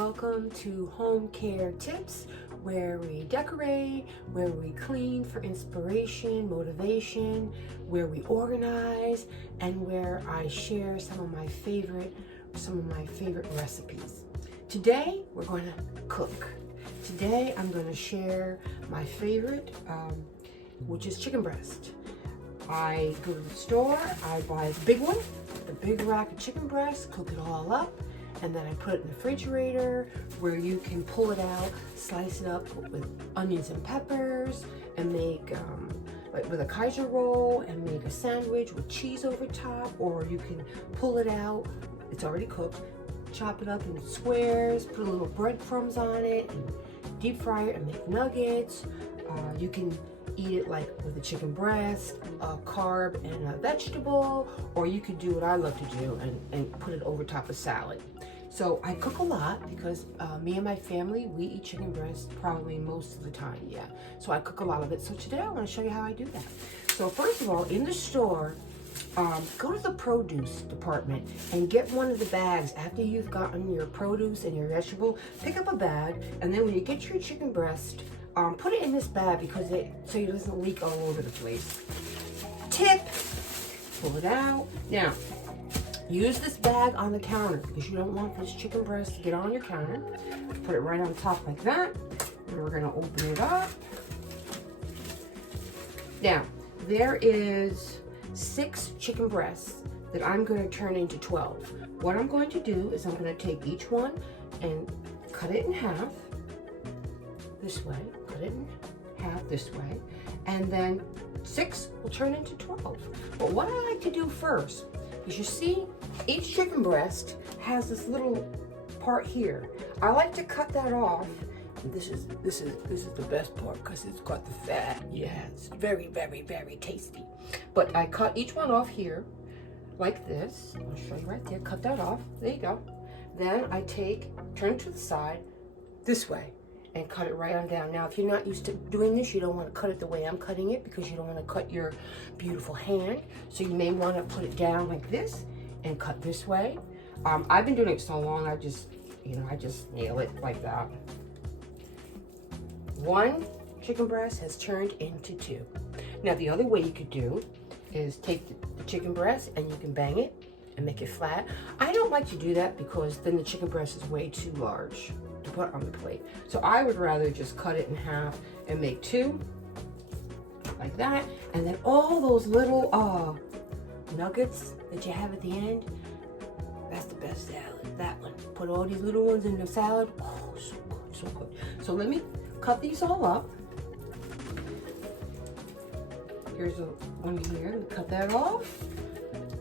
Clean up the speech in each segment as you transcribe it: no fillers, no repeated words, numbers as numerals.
Welcome to Home Care Tips, where we decorate, where we clean for inspiration, motivation, where we organize, and where I share some of my favorite recipes. Today, we're going to cook. Today, I'm going to share my favorite, which is chicken breast. I go to the store, I buy the big one, the big rack of chicken breast, cook it all up, and then I put it in the refrigerator where you can pull it out, slice it up with onions and peppers, and make like with a Kaiser roll, and make a sandwich with cheese over top. Or you can pull it out, it's already cooked, chop it up in squares, put a little breadcrumbs on it, and deep fry it and make nuggets. You can eat it like with a chicken breast, a carb and a vegetable, or you could do what I love to do and put it over top of salad. So I cook a lot because me and my family, we eat chicken breast probably most of the time, yeah. So I cook a lot of it. So today I want to show you how I do that. So first of all, in the store, go to the produce department and get one of the bags. After you've gotten your produce and your vegetable, pick up a bag, and then when you get your chicken breast, put it in this bag so it doesn't leak all over the place. Tip, pull it out. Now, use this bag on the counter because you don't want this chicken breast to get on your counter. Put it right on top like that. And we're gonna open it up. Now, there is 6 chicken breasts that I'm gonna turn into 12. What I'm going to do is I'm gonna take each one and cut it in half this way, cut it in half this way, and then 6 will turn into 12. But what I like to do first is, you see, each chicken breast has this little part here. I like to cut that off. This is the best part because it's got the fat. Yeah, it's very, very, very tasty. But I cut each one off here like this. I'll show you right there. Cut that off. There you go. Then I turn to the side this way and cut it right on down. Now, if you're not used to doing this, you don't want to cut it the way I'm cutting it because you don't want to cut your beautiful hand. So you may want to put it down like this and cut this way. I've been doing it so long, I just nail it like that. 1 chicken breast has turned into 2. Now, the other way you could do is take the chicken breast and you can bang it and make it flat. I don't like to do that because then the chicken breast is way too large to put on the plate. So I would rather just cut it in half and make 2 like that. And then all those little nuggets that you have at the end, that's the best salad, that one. Put all these little ones in the salad. Oh, so good, so good. So let me cut these all up. Here's one here, cut that off.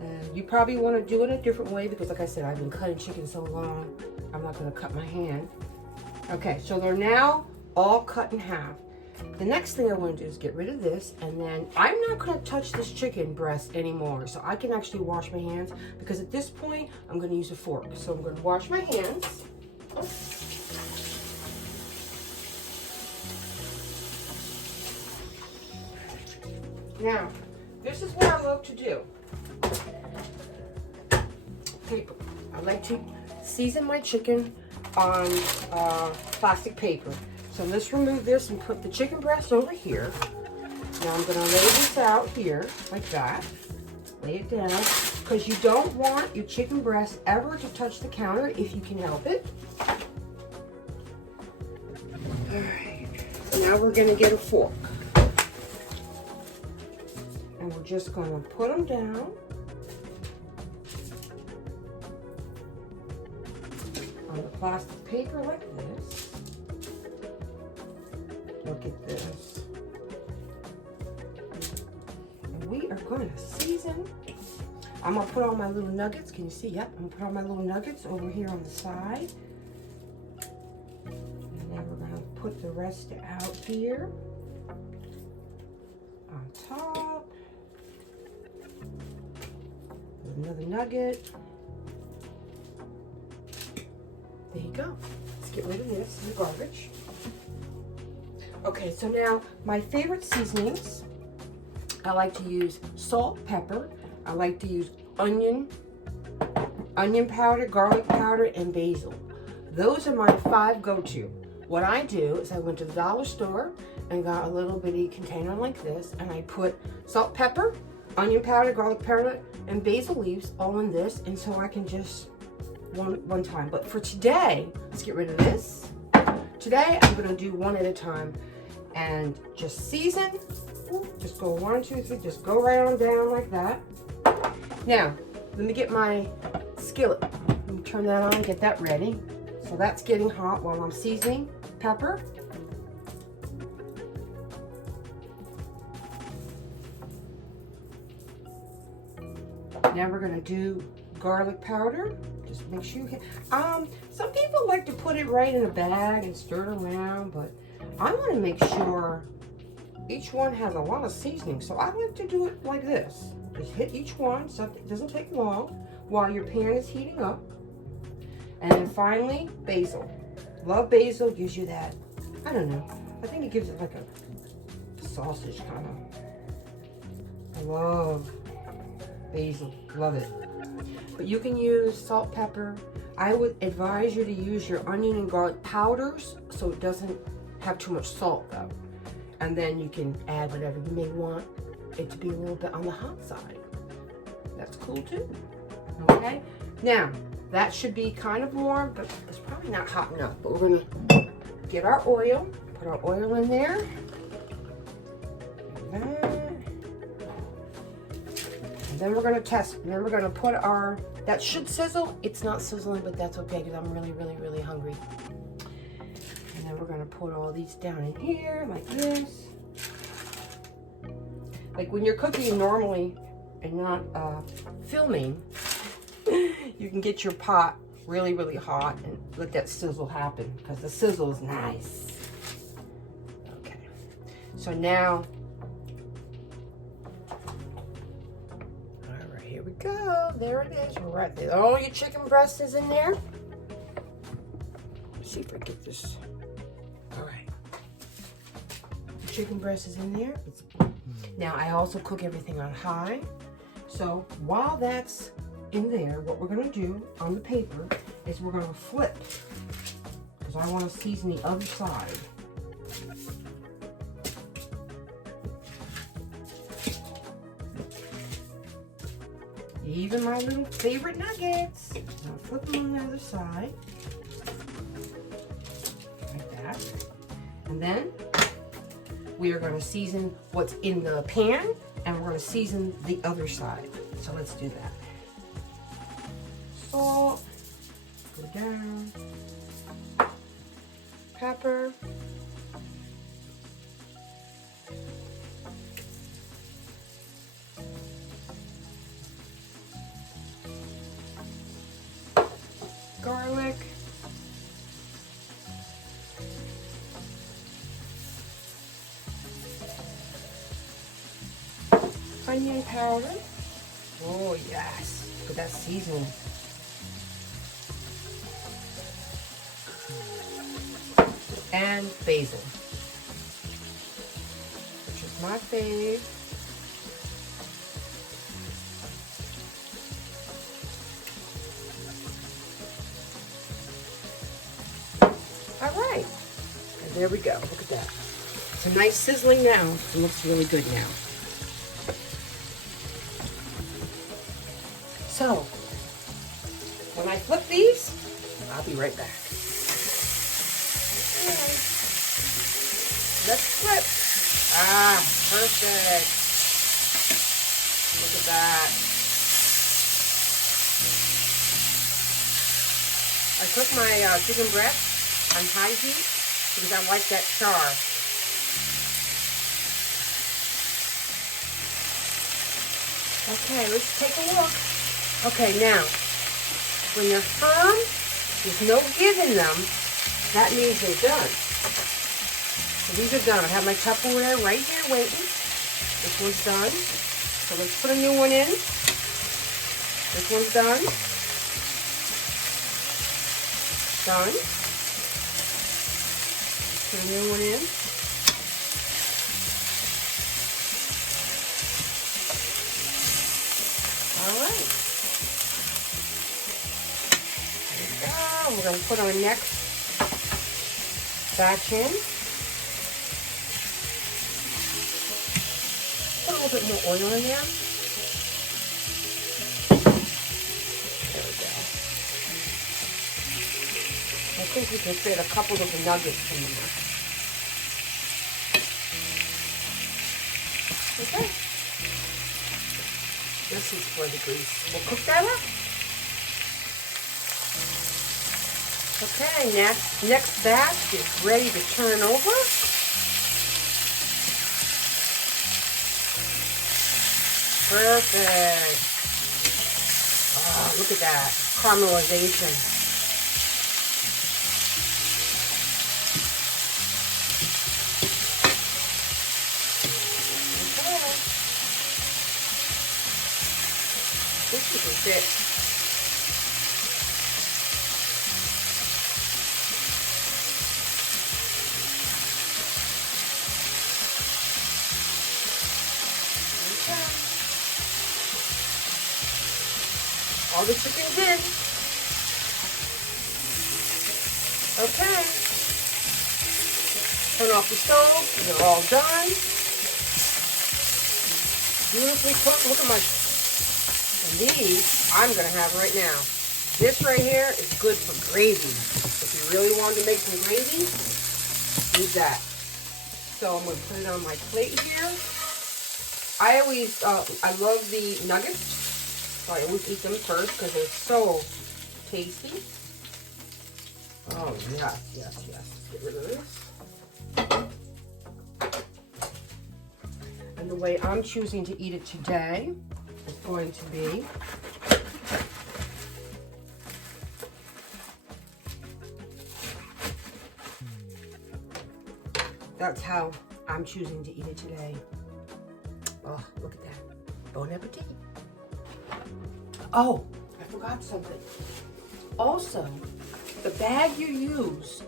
And you probably want to do it a different way because, like I said, I've been cutting chicken so long, I'm not going to cut my hand. Okay, so they're now all cut in half. The next thing I want to do is get rid of this, and then I'm not going to touch this chicken breast anymore, so I can actually wash my hands, because at this point I'm going to use a fork. So I'm going to wash my hands. Now, this is what I love to do. Paper. I like to season my chicken on plastic paper. So let's remove this and put the chicken breast over here. Now I'm going to lay this out here like that. Lay it down because you don't want your chicken breast ever to touch the counter if you can help it. All right. Now we're going to get a fork. And we're just going to put them down on the plastic paper like this. Look at this. And we are going to season. I'm going to put all my little nuggets. Can you see? Yep. I'm going to put all my little nuggets over here on the side. And then we're going to put the rest out here on top. Another nugget. There you go. Let's get rid of this, the garbage. Okay, so now my favorite seasonings, I like to use salt, pepper. I like to use onion powder, garlic powder, and basil. those are my 5 go-to. What I do is I went to the dollar store and got a little bitty container like this, and I put salt, pepper, onion powder, garlic powder, and basil leaves all in this, and so I can just one time. But for today, let's get rid of this. Today I'm going to do one at a time and just season. Just go 1, 2, 3, just go right on down like that. Now let me get my skillet. Let me turn that on and get that ready. So that's getting hot while I'm seasoning pepper. Now we're going to do garlic powder. Just make sure you get, some people like to put it right in a bag and stir it around, but I want to make sure each one has a lot of seasoning. So I like to do it like this. Just hit each one so it doesn't take long while your pan is heating up. And then finally, basil. Love basil, gives you that, I don't know, I think it gives it like a sausage kind of. I love basil, love it. But you can use salt, pepper. I would advise you to use your onion and garlic powders so it doesn't have too much salt though. And then you can add whatever you may want it to be a little bit on the hot side. That's cool too. Okay, now that should be kind of warm, but it's probably not hot enough. But we're gonna get our oil, put our oil in there. Like that. And then we're gonna test. And then we're gonna put our, that should sizzle. It's not sizzling, but that's okay because I'm really, really, really hungry. And then we're gonna put all these down in here like this. Like when you're cooking normally and not filming, you can get your pot really, really hot and let that sizzle happen because the sizzle is nice. Okay, so now, all right, here we go. There it is. We're right there. Oh, your chicken breast is in there. Let's see if I get this. All right, the chicken breast is in there. Now I also cook everything on high. So while that's in there, what we're going to do on the paper is we're going to flip, because I want to season the other side. Even my little favorite nuggets. I'll flip them on the other side like that, and then we are going to season what's in the pan, and we're going to season the other side. So let's do that. Salt, go down, pepper, garlic, onion powder. Oh yes, look at that seasoning. And basil, which is my fave. All right, and there we go. Look at that. It's a nice sizzling now. It looks really good now. So, when I flip these, I'll be right back. Okay. Let's flip. Ah, perfect. Look at that. I cook my chicken breast on high heat because I like that char. Okay, let's take a look. Okay, now, when they're firm, there's no give in them, that means they're done. So these are done. I have my Tupperware right here waiting. This one's done. So let's put a new one in. This one's done. Done. Let's put a new one in. All right. and we're going to put our next batch in. Put a little bit more oil in there. There we go. I think we can fit a couple of the nuggets in there. Okay. This is for the grease. We'll cook that up. Okay, next batch is ready to turn over. Perfect. Oh, look at that caramelization. Okay. This should fit. All the chicken's in. Okay. Turn off the stove. They're all done. Beautifully cooked. Look at my... And these, I'm going to have right now. This right here is good for gravy. If you really wanted to make some gravy, use that. So I'm going to put it on my plate here. I always, I love the nuggets. So I always eat them first because they're so tasty. Oh, yes, yes, yes. Let's get rid of this. And the way I'm choosing to eat it today is going to be that's how I'm choosing to eat it today. Oh, look at that. Bon appetit. Oh, I forgot something. Also, the bag you use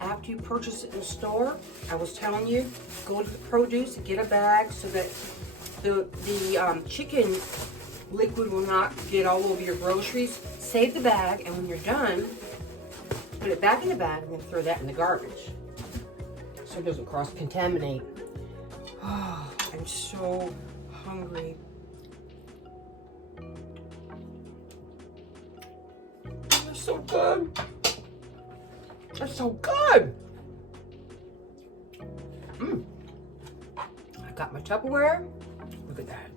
after you purchase it in the store, I was telling you, go to the produce and get a bag so that the chicken liquid will not get all over your groceries. Save the bag, and when you're done, put it back in the bag and then throw that in the garbage so it doesn't cross-contaminate. Oh, I'm so hungry. That's so good. That's so good. I got my Tupperware. Look at that.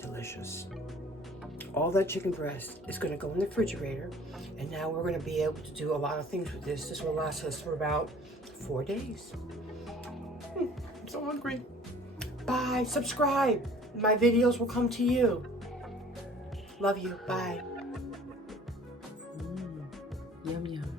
Delicious. All that chicken breast is going to go in the refrigerator. And now we're going to be able to do a lot of things with this. This will last us for about 4 days. I'm so hungry. Bye. Subscribe. My videos will come to you. Love you. Bye. Yum, yum.